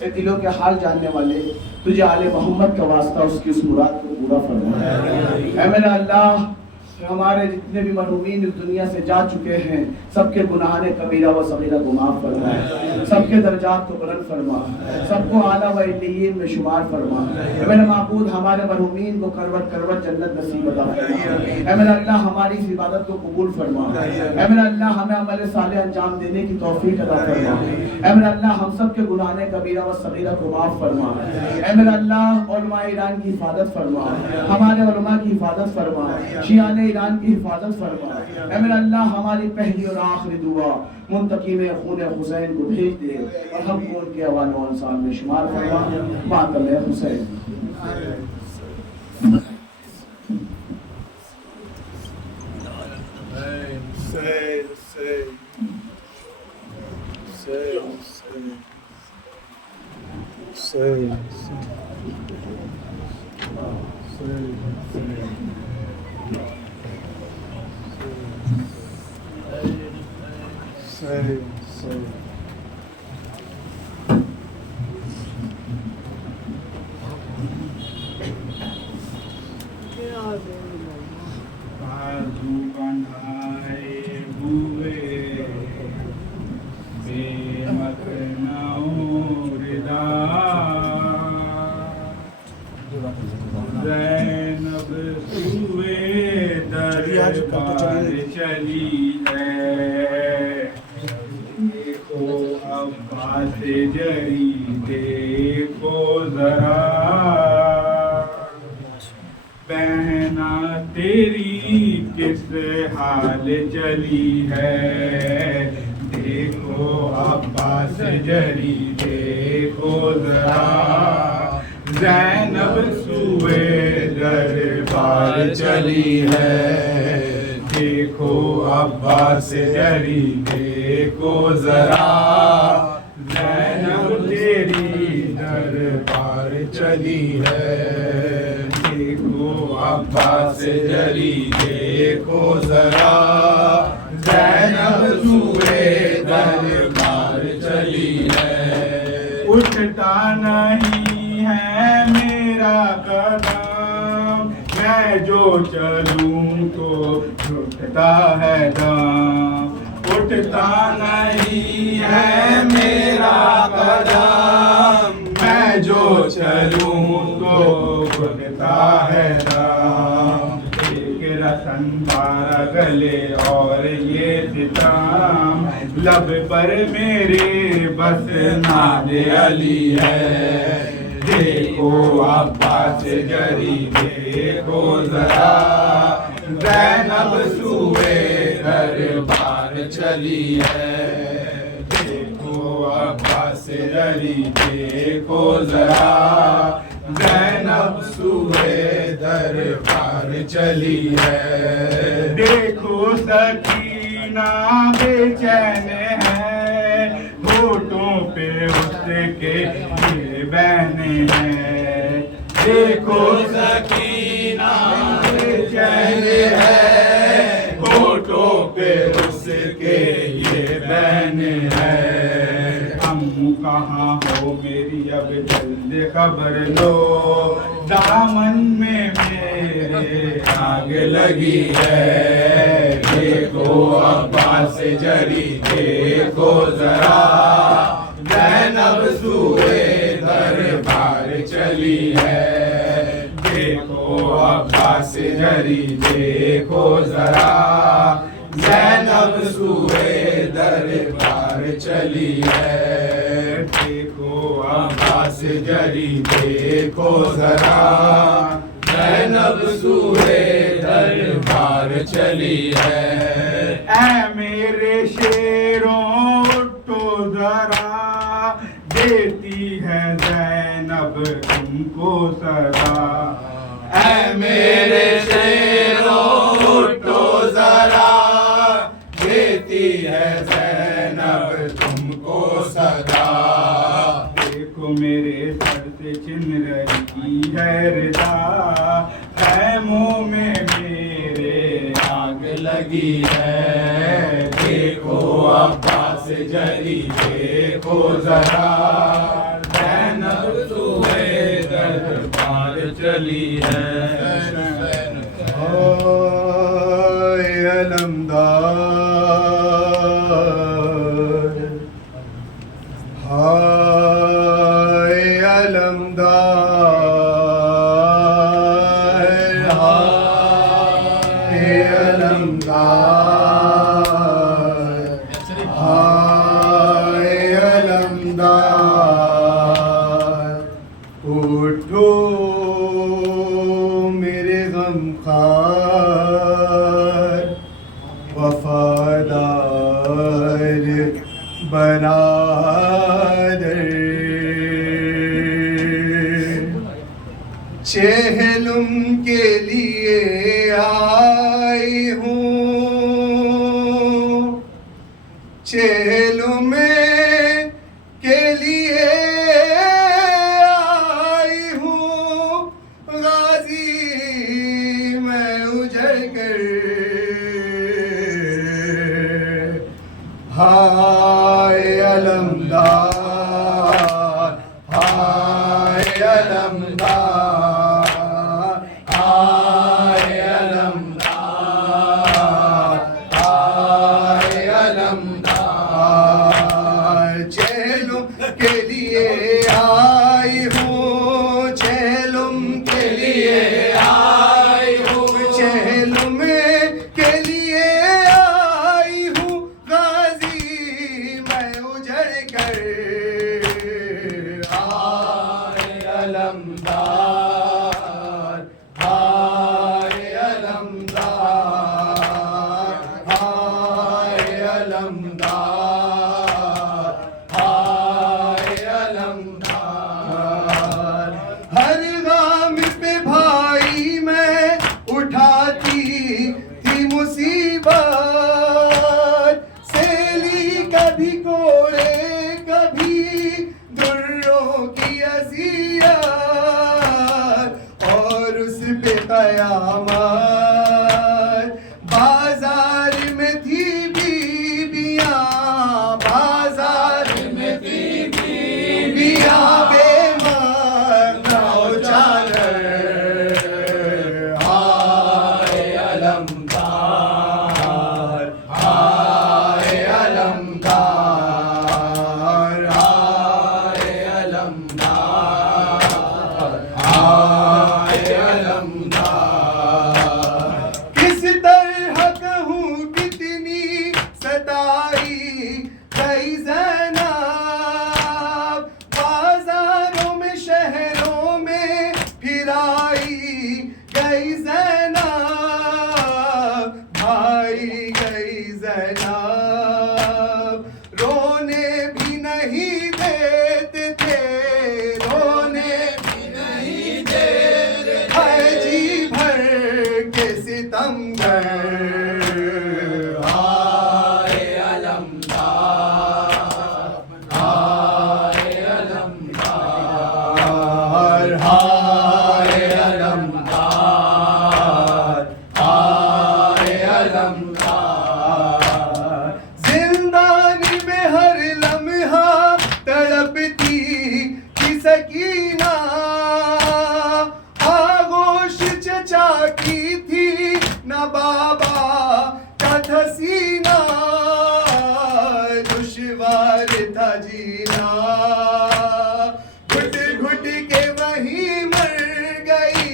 ए दिलों के हाल जानने वाले, तुझे आले मोहम्मद का वास्ता उसकी उस मुराद को पूरा फरमा। ऐ मेरा अल्लाह, हमारे जितने भी मरहूमीन इस दुनिया से जा चुके हैं सबके गुनाह कबीरा व सगीरा को माफ फरमा, सबके दर्जात को बुलंद फरमा, सबको आला व इल्लियीन में शुमार फरमा। ऐ मेरा माबूद, हमारे मरहूमीन को करवट करवट जन्नत नसीब अता फरमा। ऐ मेरा अल्लाह, हमारी इस इबादत को कबूल फरमा। ऐ मेरा अल्लाह, हमें अमल सालेह अंजाम देने की तौफीक अता फरमा। ऐ मेरा अल्लाह, हम सब के गुनाह कबीरा व सगीरा को माफ फरमा। ऐ मेरा अल्लाह, उलमा ईरान की हिफाजत फरमा, हमारे उलमा की हिफाजत फरमा, शियाने ईरान की हिफाजत फरमा। ऐ मेरा अल्लाह, हमारी पहली और आखिरी दुआ मुंतकीम खून हुसैन को भेज दे और हमको उनके अवान व अंसार में शुमार फरमा। मातम हुसैन। चली है, देखो अब्बास जरी, देखो जरा बहना तेरी किस हाल चली है, देखो अब्बास जरी, देखो जरा ज़ैनब सूए दरबार चली है, देखो अब्बास जरी, देखो जरा ज़ैनब तेरी दरबार चली है, देखो अब्बास जरी, देखो जरा ज़ैनब सूए दरबार चली है। उठता नहीं है मेरा कदम, मैं जो चलूं तो उठता है दम, उठता नहीं है मेरा कदम, मैं जो चलूं तो उठता है दम, एक रतन 12 गले और ये सितम, लब पर मेरे बस नादे अली है, देखो अब्बास जरी, देखो जरा ज़ैनब सूए दरबार चली है, देखो अब्बास जरी, देखो जरा ज़ैनब सूए दरबार चली है। देखो सकीना बेचैन है, होठों पे उसके ये बहने हैं। देखो सकीना बेचैन है, होठों पे उसके ये बहने हैं। अम्मू कहाँ हो मेरी अब जल्दी खबर लो, दामन में मेरे आग लगी है। देखो अब्बास जरी देखो जरा, ज़ैनब सूए दरबार चली है। देखो अब्बास जरी देखो जरा, ज़ैनब सूए दरबार चली है। देखो अब्बास जरी देखो जरा, ज़ैनब सूए दरबार चली है। ऐ मेरे शेरों उठो जरा, देती है ज़ैनब तुमको सदा। ऐ मेरे शेरों उठो जरा, देती है ज़ैनब तुमको सदा। देखो मेरे सर से छिन रही है रिदा, खैमों में मेरे आग लगी है। देखो अब्बास जरी देखो जरा, ज़ैनब सूए दरबार चली है। हाय अलमदार, हाय अलमदार, हाय अलमदार, हाय अलमदार। उठो मेरे गमखार वफादार बरादर, चेहलुम के लिए आई हूँ, चेहलुम के लिए आई हूँ। गाजी मैं उजड़ कर, हाय अलमदार, हाय अलमदार, हाय अलमदार, हाय अलमदार। चेहलुम के लिए आई हूँ, चेहलुम के लिए आई हूँ, चेहलुम के लिए आई हूँ। गाजी मैं उजड़ कर, हाय अलमदार, हाय अलमदार, हाय अलमदार, हाय अलमदार। हर गाम पे भाई मैं उठाती थी मुसीबत, सेली कभी कोड़े कभी दुर्रों की अज़ियत, और उस पे कयामत। बाजार में थी बीबियां, बाजार में थी बीबियां बेमर्दा चादर। हाय अलमदार, हाय अलमदार, हाय अलमदार, हाय अलमदार। किस तरह कहूँ कितनी सताई गई ज़ैनब, बाजारों में शहरों में फिराई गई ज़ैनब, भाई गई ज़ैनब। सकीना आगोश चचा की थी न बाबा का था सीना दुश्वार था जीना घुट घुट के वही मर गई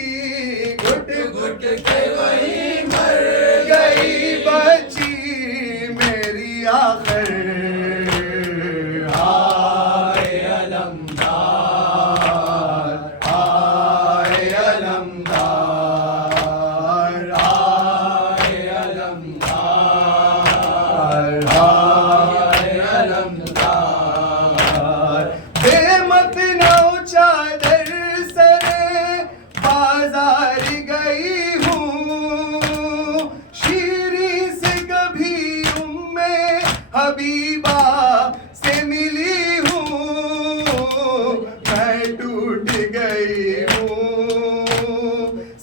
घुट घुट के वही मर गई बची मेरी आखिर आए अलमदार आए अलमदार आए अलमदार आए अलमदार बेमत नौ चादर सरे बाजार गई हूँ शीरी से कभी उम्मे हबीबा से मिली हूँ मैं टूट गई हूँ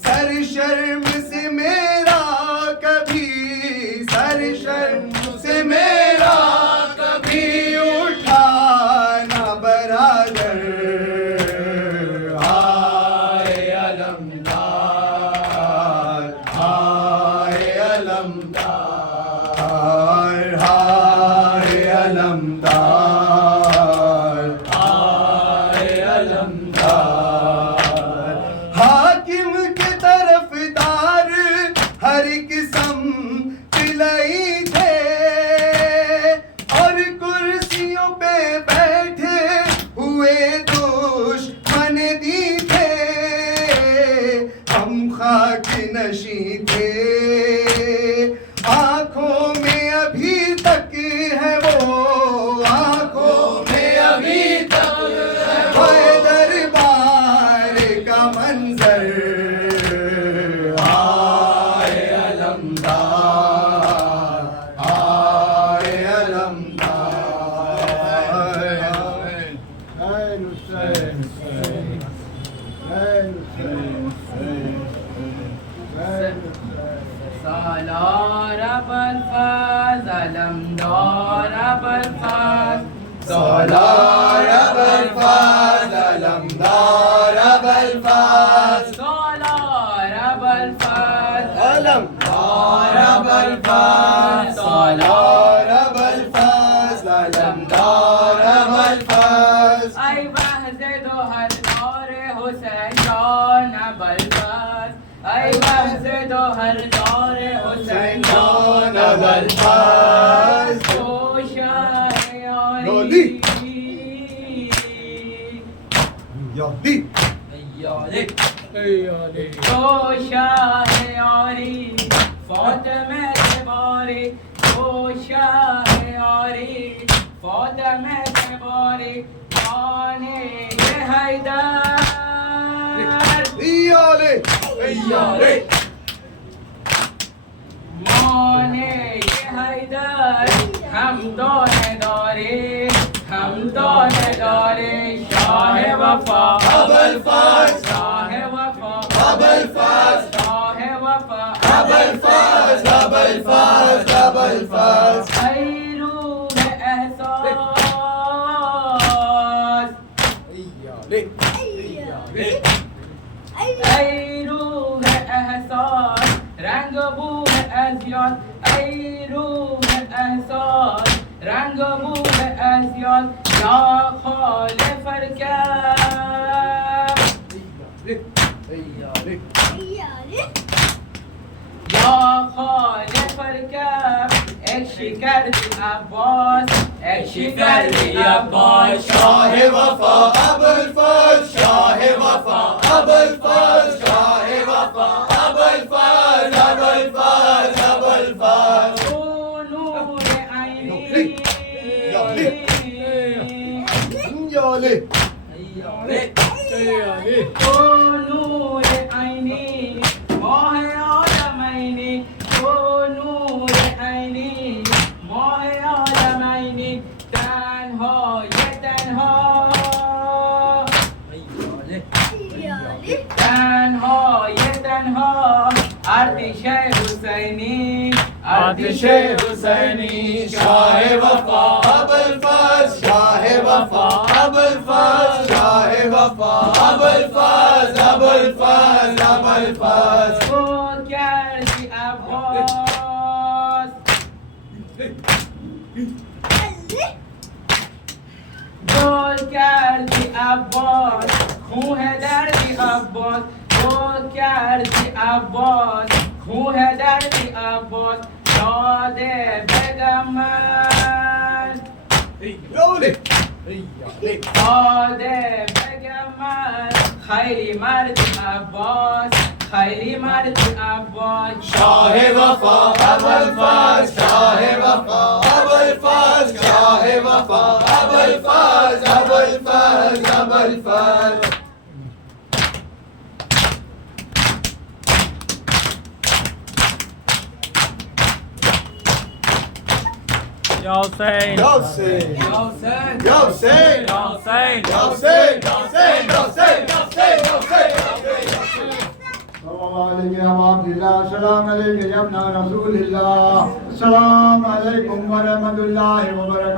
सर शर्म से मेरा कभी सर शर्म से मेरा कभी उठा ना बराबर आए अलमदार आए अलमदार आए अलमदार आए अलमदार हाकिम के तरफदार हर किस्म पिलाई थे और कुर्सियों पे बैठे हुए दुश्मन दी थे हम खाक नशी थे आंखों में अभी तक है वो आंखों में अभी तक है दरबार का मंजर आए अलमदार आए अलमदार सालार अबुल-फज़ल अलमदार अबुल-फज़ल सालार अबुल-फज़ल अलमदार अबुल-फज़ल सालार अबुल-फज़ल अलमदार अबुल-फज़ल सालार अबुल-फज़ल अलमदार अबुल-फज़ल ऐ वहज़े दोहर दौरे हुसैन जान अबुल-फज़ल ऐ वहज़े दोहर दौरे हुसैन जान अबुल-फज़ल ओ शाह लोली। यारी यादी ओ शाह यारी फातिमा के बारी ओ शाह यारी फातिमा के बारी माने ये हैदर याले याले माने ये हैदर हम दोने दारे शाह वफा अबुल-फज़ल शाह वफा अबुल-फज़ल शाह वफा अबुल-फज़ल अबुल-फज़ल अबुल-फज़ल ऐ रूह एहसास ऐ रूह एहसास रंग बूह अज़ियत ऐ रूह एहसास रंग बूह अज़ियत या खालिफ अरकाब या खालिफ अरकाब एक शिकर अब्बास एक शिकर अब्बास शाह वफा अबुल-फज़ल शाह वफा अबुल-फज़ल शाह वफा अबुल-फज़ल अबुल-फज़ल अबुल-फज़ल ओ नूर ऐनी याले ओ नूर ऐनी मोह आलमैनी ओ नूर ऐनी मोह आलमैनी तन्हा ये तन्हा आतिश हुसैनी आतिश हुसैनी शाह वफा अबुल-फज़ल शाह वफा अबुल-फज़ल Shah Wafa Wafa Abul Faz Abul Faz Abul Faz Gol geldi Abbas. Gol geldi Abbas. Khun hai dardi Abbas. Gol geldi Abbas. Khun hai dardi Abbas. Shade begaman. Yole Shade begaman. Khayli mardi Abbas. Khayli mardi Abbas. Shah Wafa Abul Faz Shah Wafa Abul Faz Shah Wafa Abul Faz Abul Faz Abul Faz Hussein. Hussein Hussein. Hussein Hussein. Hussein Hussein Hussein Hussein Hussein अस्सलाम अलैकुम या रसूलल्लाह अस्सलाम अलैकुम व रहमतुल्लाहि व बरकातहू।